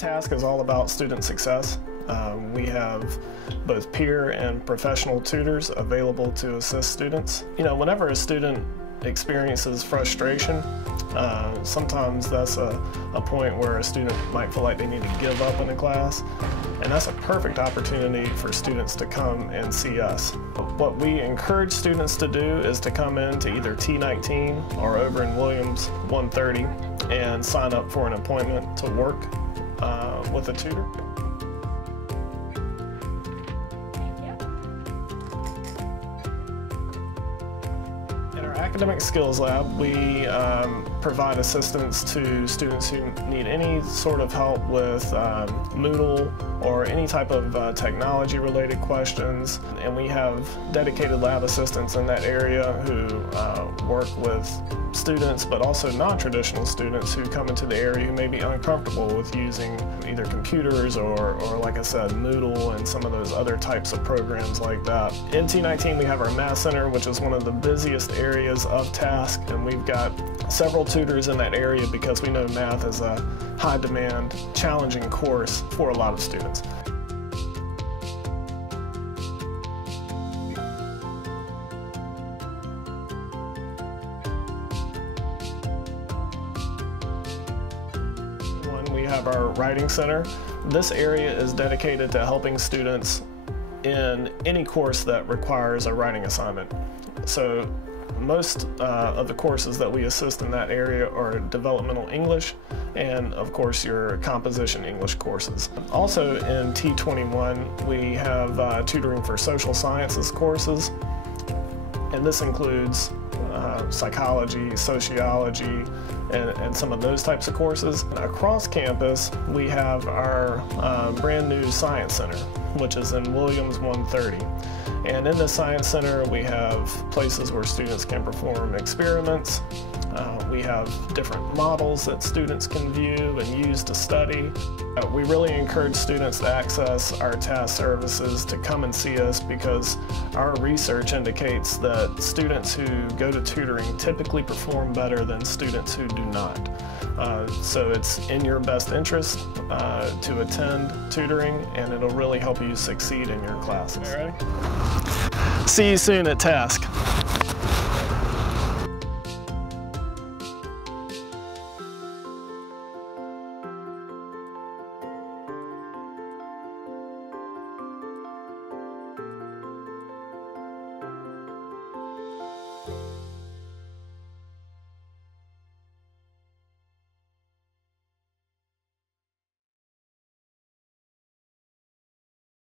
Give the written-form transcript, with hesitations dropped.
TASC is all about student success. We have both peer and professional tutors available to assist students. You know, whenever a student experiences frustration, sometimes that's a point where a student might feel like they need to give up in a class, and that's a perfect opportunity for students to come and see us. What we encourage students to do is to come in to either T19 or over in Williams 130 and sign up for an appointment to work with a tutor. In our Academic Skills Lab, we provide assistance to students who need any sort of help with Moodle or any type of technology-related questions. And we have dedicated lab assistants in that area who work with students, but also non-traditional students who come into the area who may be uncomfortable with using either computers or like I said, Moodle and some of those other types of programs like that. In T19 we have our Math Center, which is one of the busiest areas of TASC, and we've got several tutors in that area because we know math is a high demand, challenging course for a lot of students. We have our Writing Center. This area is dedicated to helping students in any course that requires a writing assignment. So most of the courses that we assist in that area are developmental English and of course your composition English courses. Also in T21 we have tutoring for social sciences courses, and this includes psychology, sociology, and some of those types of courses. Across campus, we have our brand new Science Center, which is in Williams 130. And in the Science Center, we have places where students can perform experiments. We have different models that students can view and use to study. We really encourage students to access our TASC services, to come and see us, because our research indicates that students who go to tutoring typically perform better than students who do not. So it's in your best interest to attend tutoring, and it'll really help you succeed in your classes. All right. See you soon at TASC.